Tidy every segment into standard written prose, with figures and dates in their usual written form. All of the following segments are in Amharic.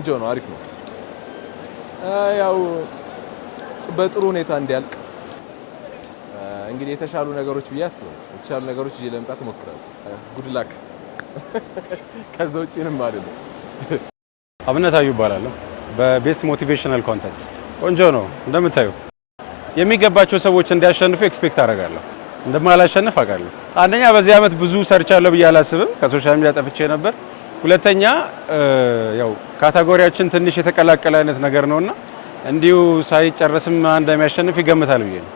ቆንጆ ነው፣ አሪፍ ነው። ያው በጥሩ ሁኔታ እንዲያልቅ እንግዲህ የተሻሉ ነገሮች ብያስበው የተሻሉ ነገሮች ይዤ ለመምጣት እሞክራለሁ። ጉድ ላክ። ከዛ ውጪ ምንም አይደለም። አብነታዩ ይባላለሁ። በቤስት ሞቲቬሽናል ኮንተንት ቆንጆ ነው። እንደምታዩ የሚገባቸው ሰዎች እንዲያሸንፉ ኤክስፔክት አደርጋለሁ። እንደማላሸንፍ አውቃለሁ። አንደኛ በዚህ አመት ብዙ ሰርቻለሁ ብዬ አላስብም። ከሶሻል ሚዲያ ጠፍቼ ነበር። ሁለተኛ ያው ካታጎሪያችን ትንሽ የተቀላቀለ አይነት ነገር ነውና እንዲሁ ሳይጨርስም እንደሚያሸንፍ ይገምታል ብዬ ነው።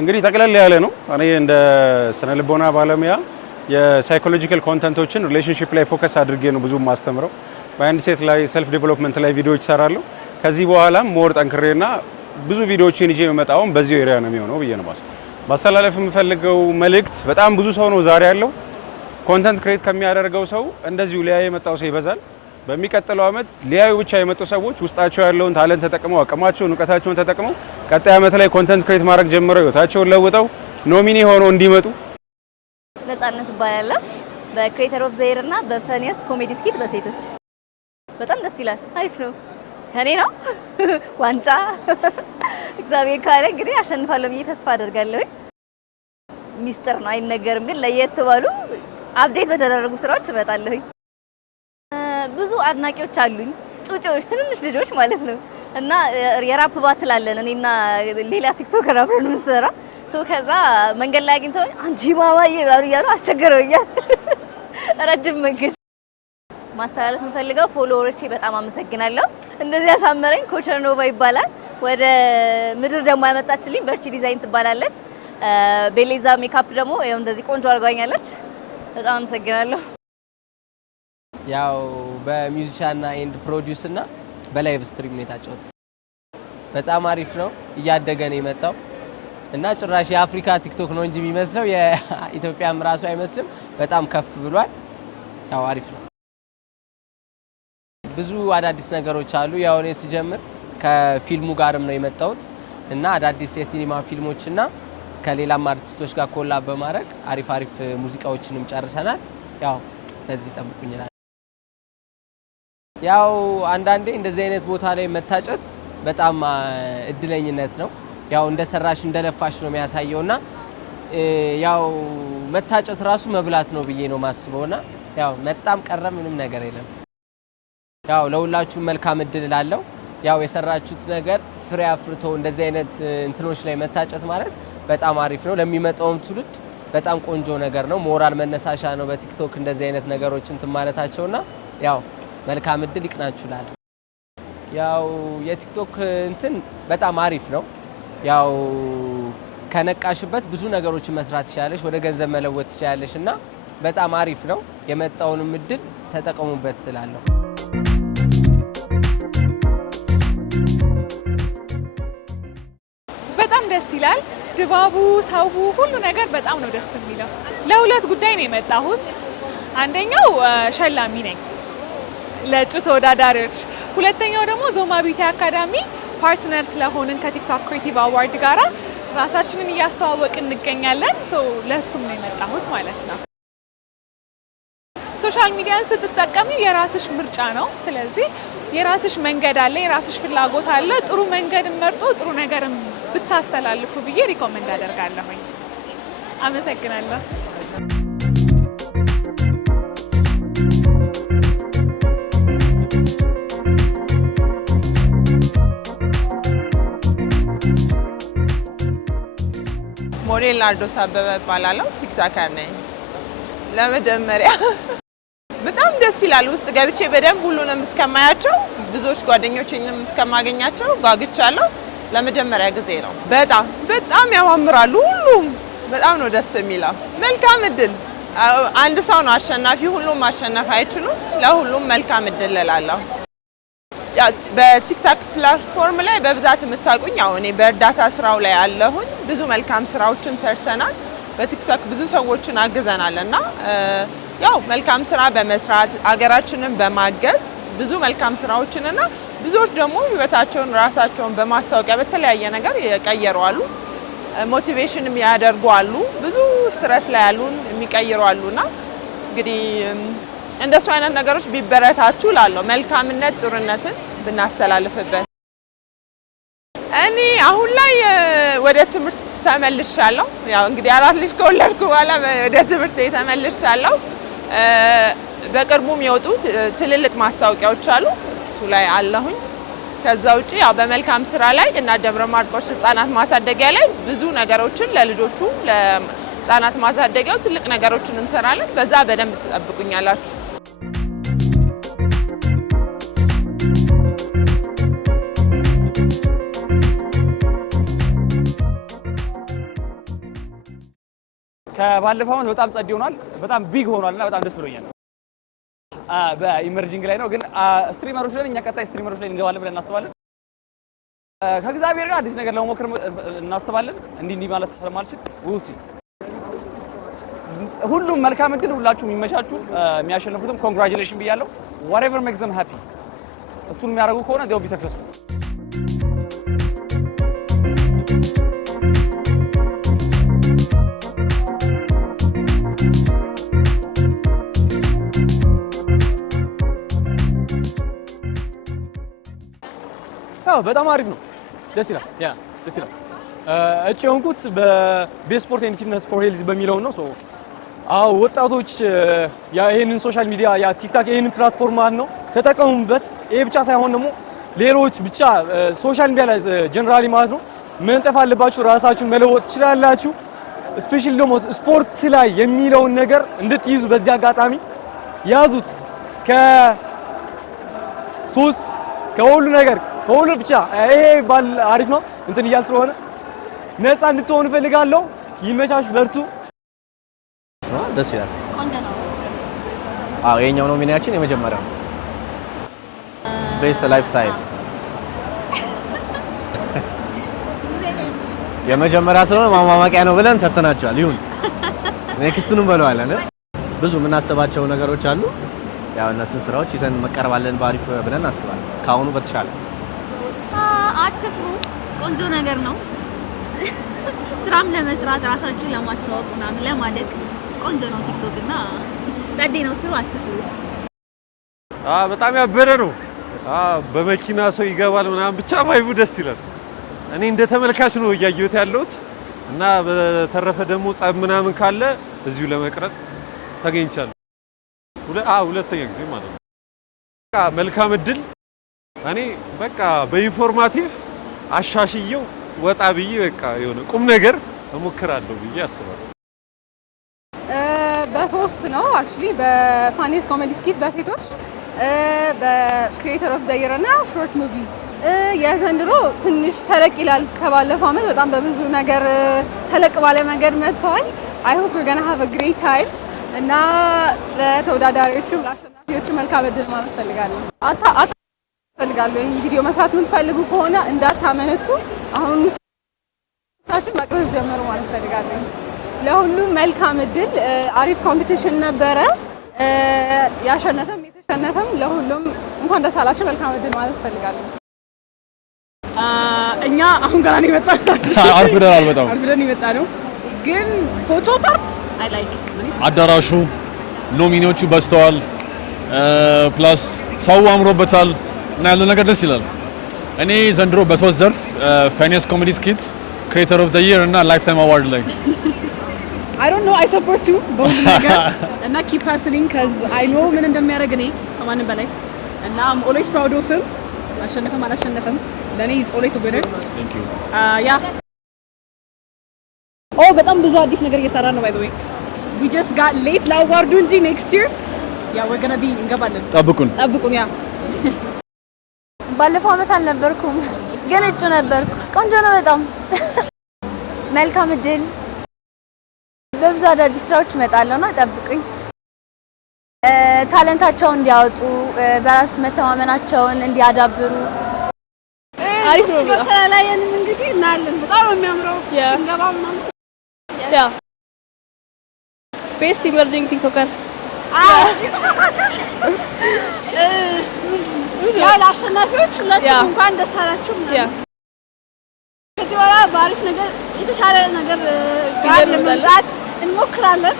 እንግዲህ ጠቅለል ያለ ነው። እኔ እንደ ስነ ልቦና ባለሙያ የሳይኮሎጂካል ኮንተንቶችን ሪሌሽንሺፕ ላይ ፎከስ አድርጌ ነው ብዙ ማስተምረው። ማይንድ ሴት ላይ ሰልፍ ዴቨሎፕመንት ላይ ቪዲዮዎች እሰራለሁ። ከዚህ በኋላም ሞር ጠንክሬና ብዙ ቪዲዮዎችን ይዤ የመጣውን በዚህ ኤሪያ ነው የሚሆነው ብዬ ነው ማስተላለፍ የምፈልገው መልእክት። በጣም ብዙ ሰው ነው ዛሬ ያለው። ኮንተንት ክሬት ከሚያደርገው ሰው እንደዚሁ ሊያይ የመጣው ሰው ይበዛል። በሚቀጥለው አመት ሊያዩ ብቻ የመጡ ሰዎች ውስጣቸው ያለውን ታለንት ተጠቅመው አቅማቸውን እውቀታቸውን ተጠቅመው ቀጣይ አመት ላይ ኮንተንት ክሬት ማድረግ ጀምረው ህይወታቸውን ለውጠው ኖሚኒ ሆነው እንዲመጡ። ነጻነት ይባላል። በክሬተር ኦፍ ዘይር እና በፈኒየስት ኮሜዲ ስኪት በሴቶች በጣም ደስ ይላል። አሪፍ ነው። ከኔ ነው ዋንጫ እግዚአብሔር ካለ እንግዲህ አሸንፋለሁ ብዬ ተስፋ አደርጋለሁ። ሚስጥር ነው አይነገርም፣ ግን ለየት ባሉ አፕዴት በተደረጉ ስራዎች እመጣለሁ። ብዙ አድናቂዎች አሉኝ፣ ጩጬዎች፣ ትንንሽ ልጆች ማለት ነው። እና የራፕ ባትል አለን እኔና ሌላ ቲክቶከር አብረን እንሰራ። ከዛ መንገድ ላይ አግኝተው አንቺ ማማዬ እያሉ አስቸግረውኛል። ረጅም መንገድ ማስተላለፍ የምፈልገው ፎሎወሮቼ በጣም አመሰግናለሁ። እንደዚህ ያሳመረኝ ኮቸር ኖቫ ይባላል። ወደ ምድር ደግሞ ያመጣችልኝ በርቺ ዲዛይን ትባላለች። ቤሌዛ ሜካፕ ደግሞ ያው እንደዚህ ቆንጆ አድርጋኛለች። በጣም አመሰግናለሁ። ያው በሚውዚሻና ኤንድ ፕሮዲዩስ እና በላይቭ ስትሪም ነው የታጨሁት። በጣም አሪፍ ነው፣ እያደገ ነው የመጣው እና ጭራሽ የአፍሪካ ቲክቶክ ነው እንጂ የሚመስለው የኢትዮጵያም ራሱ አይመስልም። በጣም ከፍ ብሏል። ያው አሪፍ ነው። ብዙ አዳዲስ ነገሮች አሉ። ያው እኔ ስጀምር ከፊልሙ ጋርም ነው የመጣሁት እና አዳዲስ የሲኒማ ፊልሞችና ከሌላም አርቲስቶች ጋር ኮላብ በማድረግ አሪፍ አሪፍ ሙዚቃዎችንም ጨርሰናል። ያው ለዚህ ጠብቁኝላል። ያው አንዳንዴ እንደዚህ አይነት ቦታ ላይ መታጨት በጣም እድለኝነት ነው። ያው እንደሰራሽ እንደለፋሽ ነው የሚያሳየውና ያው መታጨት ራሱ መብላት ነው ብዬ ነው ማስበውና ያው መጣም ቀረ ምንም ነገር የለም። ያው ለሁላችሁ መልካም እድል እላለሁ። ያው የሰራችሁት ነገር ፍሬ አፍርቶ እንደዚህ አይነት እንትኖች ላይ መታጨት ማለት በጣም አሪፍ ነው። ለሚመጣውም ትውልድ በጣም ቆንጆ ነገር ነው። ሞራል መነሳሻ ነው በቲክቶክ እንደዚህ አይነት ነገሮች እንትን ማለታቸውና ያው መልካም እድል ይቅናችሁላል። ያው የቲክቶክ እንትን በጣም አሪፍ ነው። ያው ከነቃሽበት ብዙ ነገሮችን መስራት ትችላለሽ፣ ወደ ገንዘብ መለወጥ ትችላለሽ እና በጣም አሪፍ ነው። የመጣውንም እድል ተጠቀሙበት ስላለሁ። በጣም ደስ ይላል። ድባቡ፣ ሰው፣ ሁሉ ነገር በጣም ነው ደስ የሚለው። ለሁለት ጉዳይ ነው የመጣሁት። አንደኛው ሸላሚ ነኝ ለእጩ ተወዳዳሪዎች፣ ሁለተኛው ደግሞ ዞማ ቢዩቲ አካዳሚ ፓርትነር ስለሆንን ከቲክቶክ ክሬቲቭ አዋርድ ጋራ ራሳችንን እያስተዋወቅን እንገኛለን። ለሱም ነው የመጣሁት ማለት ነው። ሶሻል ሚዲያን ስትጠቀሚ የራስሽ ምርጫ ነው። ስለዚህ የራስሽ መንገድ አለ፣ የራስሽ ፍላጎት አለ። ጥሩ መንገድ መርጦ ጥሩ ነገር ብታስተላልፉ ብዬ ሪኮመንድ አደርጋለሁኝ። አመሰግናለሁ። ሞዴል ናርዶስ አበበ እባላለሁ። ቲክቶከር ነኝ። ለመጀመሪያ በጣም ደስ ይላል። ውስጥ ገብቼ በደንብ ሁሉንም እስከማያቸው ብዙዎች ጓደኞቼንም እስከማገኛቸው ጓግቻለሁ። ለመጀመሪያ ጊዜ ነው። በጣም ያማምራሉ። ሁሉም በጣም ነው ደስ የሚለው። መልካም እድል። አንድ ሰው ነው አሸናፊ፣ ሁሉም ማሸነፍ አይችሉም። ለሁሉም መልካም እድል እላለሁ። በቲክቶክ ፕላትፎርም ላይ በብዛት የምታውቁኝ ያው እኔ በእርዳታ ስራው ላይ አለሁኝ። ብዙ መልካም ስራዎችን ሰርተናል። በቲክቶክ ብዙ ሰዎችን አግዘናል እና ያው መልካም ስራ በመስራት አገራችንን በማገዝ ብዙ መልካም ስራዎችንና ብዙዎች ደግሞ ህይወታቸውን ራሳቸውን በማስታወቂያ በተለያየ ነገር የቀየሩ አሉ። ሞቲቬሽን የሚያደርጉ አሉ። ብዙ ስትረስ ላይ ያሉን የሚቀይሩ አሉና እንግዲህ እንደሱ አይነት ነገሮች ቢበረታቱ ላለው መልካምነት ጥሩነትን ብናስተላልፍበት። እኔ አሁን ላይ ወደ ትምህርት ተመልሻለሁ። ያው እንግዲህ 4 ልጅ ከወለድኩ በኋላ ወደ ትምህርት ተመልሻለሁ። በቅርቡ የሚወጡ ትልልቅ ማስታወቂያዎች አሉ፣ እሱ ላይ አለሁኝ። ከዛ ውጪ ያው በመልካም ስራ ላይ እና ደብረ ማርቆስ ህጻናት ማሳደጊያ ላይ ብዙ ነገሮችን ለልጆቹ ለህጻናት ማሳደጊያው ትልቅ ነገሮችን እንሰራለን። በዛ በደንብ ትጠብቁኛላችሁ። ከባለፈው ዓመት በጣም ጸድ ሆኗል፣ በጣም ቢግ ሆኗልና በጣም ደስ ብሎኛል። በኢመርጂንግ ላይ ነው ግን ስትሪመሮች ላይ እኛ ቀጣይ ስትሪመሮች ላይ እንገባለን ብለን እናስባለን። ከእግዚአብሔር ጋር አዲስ ነገር ለመሞከር እናስባለን። እንዲህ ማለት ስለማልችል ውሲ ሁሉም መልካም እድል፣ ሁላችሁም ይመቻችሁ። የሚያሸንፉትም ኮንግራቹሌሽን ብያለሁ። whatever makes them happy እሱን የሚያደርጉ ከሆነ they'll be successful። በጣም አሪፍ ነው። ደስ ይላል። ደስ ይላል። እጭ የሆንኩት በቤስት ስፖርት ኤንድ ፊትነስ ፎር ሄልዝ በሚለው ነው። ወጣቶች ይሄንን ሶሻል ሚዲያ ቲክታክ ይሄንን ፕላትፎርም ነው ተጠቀሙበት። ይሄ ብቻ ሳይሆን ደግሞ ሌሎች ብቻ ሶሻል ሚዲያ ላይ ጀነራሊ ማለት ነው መንጠፍ አለባችሁ። ራሳችሁን መለወጥ ትችላላችሁ። ስፔሻሊ ደግሞ ስፖርት ላይ የሚለውን ነገር እንድትይዙ በዚህ አጋጣሚ ያዙት። ከሱስ ከሁሉ ነገር ከሁሉ ብቻ ይሄ ባል አሪፍ ነው እንትን እያል ስለሆነ ነፃ እንድትሆኑ እፈልጋለሁ። ይመቻችሁ፣ በርቱ። ደስ ይላል። ቆንጆ ነው። የኛው ኖሚኔሽን የመጀመሪያው ቤስት ላይፍ ስታይል የመጀመሪያ ስለሆነ ማማማቂያ ነው ብለን ሰጥተናቸዋል። ይሁን ኔክስቱንም በለዋለን። ብዙ የምናስባቸው ነገሮች አሉ። ያው እነሱን ስራዎች ይዘን መቀርባለን ባሪፍ ብለን አስባለን። ካሁኑ በተሻለ አትፍሩ። ቆንጆ ነገር ነው። ስራም ለመስራት ራሳችሁን ለማስተዋወቅ ምናምን ለማደግ ቆንጆ ነው። ቲክቶክ እና ጸዴ ነው። ስሩ፣ አትፍሩ። በጣም ያበረ ነው። በመኪና ሰው ይገባል ምናምን ብቻ ቫይቡ ደስ ይላል። እኔ እንደ ተመልካች ነው እያየሁት ያለሁት እና በተረፈ ደግሞ ጸብ ምናምን ካለ እዚሁ ለመቅረጽ ተገኝቻለሁ። ሁለተኛ ጊዜ ማለት ነው። መልካም እድል። እኔ በቃ በኢንፎርማቲቭ አሻሽየው ወጣ ብዬ በቃ የሆነ ቁም ነገር እሞክራለሁ ብዬ አስባለሁ። በሶስት ነው አክቹሊ በፋኒስ ኮሜዲ ስኪት በሴቶች በክሪኤተር ኦፍ ዘ ይር እና ሾርት ሙቪ። የዘንድሮ ትንሽ ተለቅ ይላል ከባለፈው ዓመት በጣም በብዙ ነገር ተለቅ ባለ መንገድ መጥተዋል። አይ ሆፕ ዊ ጎና ሃቭ አ ግሬት ታይም እና ለተወዳዳሪዎቹም ለአሸናፊዎቹ መልካም እድል ማለት ፈልጋለሁ። ፈልጋለሁ ቪዲዮ መስራት የምትፈልጉ ከሆነ እንዳታመነቱ፣ አሁን ሳችሁ መቅረጽ ጀመሩ ማለት ፈልጋለሁ። ለሁሉም መልካም እድል። አሪፍ ኮምፒቲሽን ነበረ። ያሸነፈም የተሸነፈም ለሁሉም እንኳን ደስ አላችሁ፣ መልካም እድል ማለት ፈልጋለሁ። እኛ አሁን ገና ነው የመጣነው። አርፍደናል። በጣም አርፍደን የመጣ ነው ግን ፎቶ ፓርት አይ ላይክ አዳራሹ ኖሚኒዎቹ በዝተዋል። ፕላስ ሰው አምሮበታል እና ያለው ነገር ደስ ይላል። እኔ ዘንድሮ በሶስት ዘርፍ ፋኒስ ኮሜዲ ስኪት፣ ክሪኤተር ኦፍ ዘ ይር እና ላይፍ ታይም አዋርድ ላይ I don't know, I support you በሁሉ ነገር እና keep hustling cuz I know ምን እንደሚያደርግ እኔ ከማንም በላይ እና I'm always proud of him። አሸነፈም አላሸነፈም ለኔ is always a winner። Thank you። በጣም ብዙ አዲስ ነገር እየሰራ ነው by the way. We just got late ለአዋርዱ እንጂ next year we're gonna be እንገባለን። ጠብቁን። ባለፈው ዓመት አልነበርኩም ግን እጩ ነበርኩ። ቆንጆ ነው በጣም መልካም እድል። በብዙ አዳዲስ ስራዎች እመጣለሁና ጠብቁኝ። ታለንታቸውን እንዲያወጡ በራስ መተማመናቸውን እንዲያዳብሩ አሪፍ ነው። በተለያየንም እንግዲህ እናያለን። በጣም ነው የሚያምረው ስንገባ ምናምን ቤስት ኢመርጂንግ ቲክቶከር ያው ለአሸናፊዎች ሁላችሁም እንኳን ደስ አላችሁ። ከዚህ በኋላ በአሪፍ ነገር የተሻለ ነገር ለመምጣት እንሞክራለን።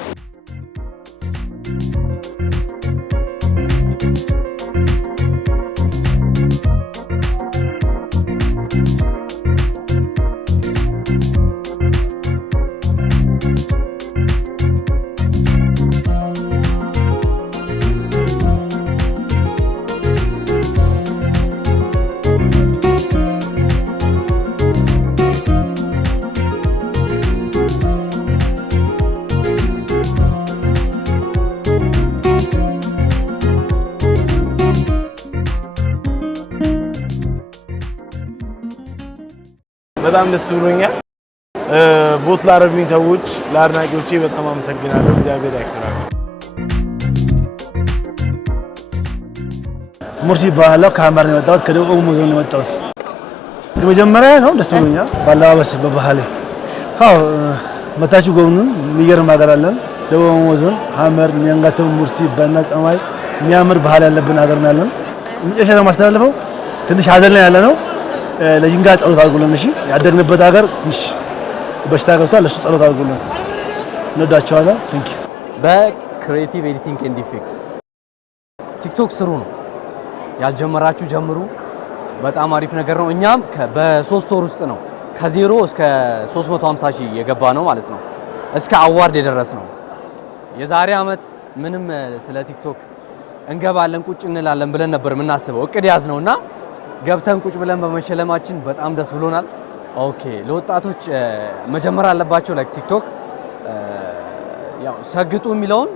በጣም ደስ ብሎኛል። ቦት ላደረጉኝ ሰዎች ለአድናቂዎቼ በጣም አመሰግናለሁ። እግዚአብሔር ያክብራችሁ። ሙርሲ ይባላለሁ። ከሀመር ነው የመጣሁት። ከደቡብ ኦሞ ዞን ነው የመጣሁት። መጀመሪያ ነው ደስ ብሎኛል። ባለባበስ በባህሌ አዎ መታችሁ ጎብኑን። የሚገርም ሀገር አለን። ደቡብ ኦሞ ዞን ሀመር፣ ኒያንጋቶ፣ ሙርሲ በና ጸማይ የሚያምር ባህል ያለብን ሀገር ነው ያለን። መጨረሻ ነው ማስተላለፈው ትንሽ ሀዘን ላይ ያለ ነው። ለጅንጋ ጸሎት አድርጉልን። እሺ ያደግንበት ሀገር ትንሽ በሽታ ገብቷል። ለሱ ጸሎት አድርጉልን። እንወዳቸዋለን። ቴንክ ዩ። በክሪኤቲቭ ኤዲቲንግ ኤንድ ኢፌክት ቲክቶክ ስሩ ነው ያልጀመራችሁ ጀምሩ። በጣም አሪፍ ነገር ነው። እኛም በ3 ወር ውስጥ ነው ከዜሮ እስከ 350 ሺህ የገባ ነው ማለት ነው። እስከ አዋርድ የደረስ ነው። የዛሬ አመት ምንም ስለ ቲክቶክ እንገባለን ቁጭ እንላለን ብለን ነበር የምናስበው እቅድ ያዝ ነውና ገብተን ቁጭ ብለን በመሸለማችን በጣም ደስ ብሎናል። ኦኬ ለወጣቶች መጀመር አለባቸው ላይክ ቲክቶክ ያው ሰግጡ የሚለውን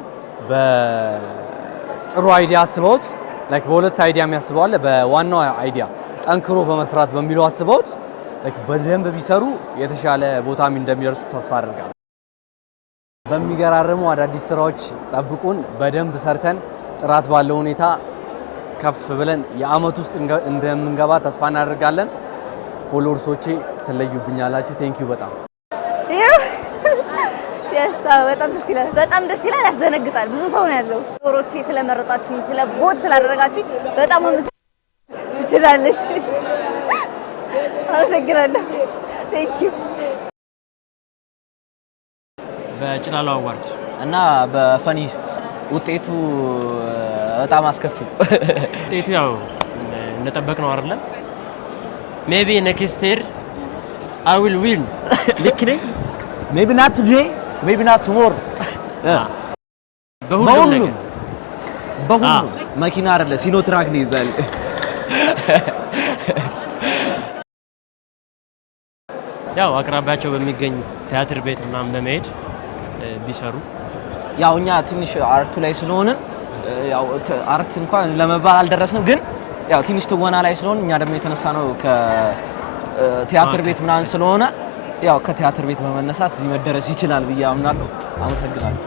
በጥሩ አይዲያ አስበውት ላይክ በሁለት አይዲያ የሚያስበው አለ። በዋናው አይዲያ ጠንክሮ በመስራት በሚለው አስበውት ላይክ በደንብ ቢሰሩ የተሻለ ቦታም እንደሚደርሱ ተስፋ አድርጋለሁ። በሚገራርሙ አዳዲስ ስራዎች ጠብቁን። በደንብ ሰርተን ጥራት ባለው ሁኔታ ከፍ ብለን የአመት ውስጥ እንደምንገባ ተስፋ እናደርጋለን። ፎሎወርሶቼ ትለዩብኛላችሁ። ቴንኪዩ በጣም በጣም ደስ ይላል። በጣም ደስ ይላል። ያስደነግጣል። ብዙ ሰው ነው ያለው። ዶሮቼ ስለመረጣችሁኝ ስለ ቦት ስላደረጋችሁኝ በጣም ትችላለች። አመሰግናለሁ። ቴንኪዩ። በጭላሎ አዋርድ እና በፈኒስት ውጤቱ በጣም አስከፊ ውጤቱ ያው እንደጠበቅነው አይደለም። ሜቢ ኔክስት ይር አይ ዊል ዊን ልክ ነኝ። ሜቢ ናት ቱዴይ ሜቢ ናት ቱሞሮ በሁሉም መኪና አይደለ ሲኖትራክ ነው ይዛል። ያው አቅራቢያቸው በሚገኝ ቲያትር ቤት ምናምን በመሄድ ቢሰሩ ያው እኛ ትንሽ አርቱ ላይ ስለሆነ ያው አርት እንኳን ለመባል አልደረስንም፣ ግን ያው ትንሽ ትወና ላይ ስለሆነ እኛ ደግሞ የተነሳ ነው ከቲያትር ቤት ምናምን ስለሆነ ያው ከቲያትር ቤት በመነሳት እዚህ መደረስ ይችላል ብዬ አምናለሁ። አመሰግናለሁ።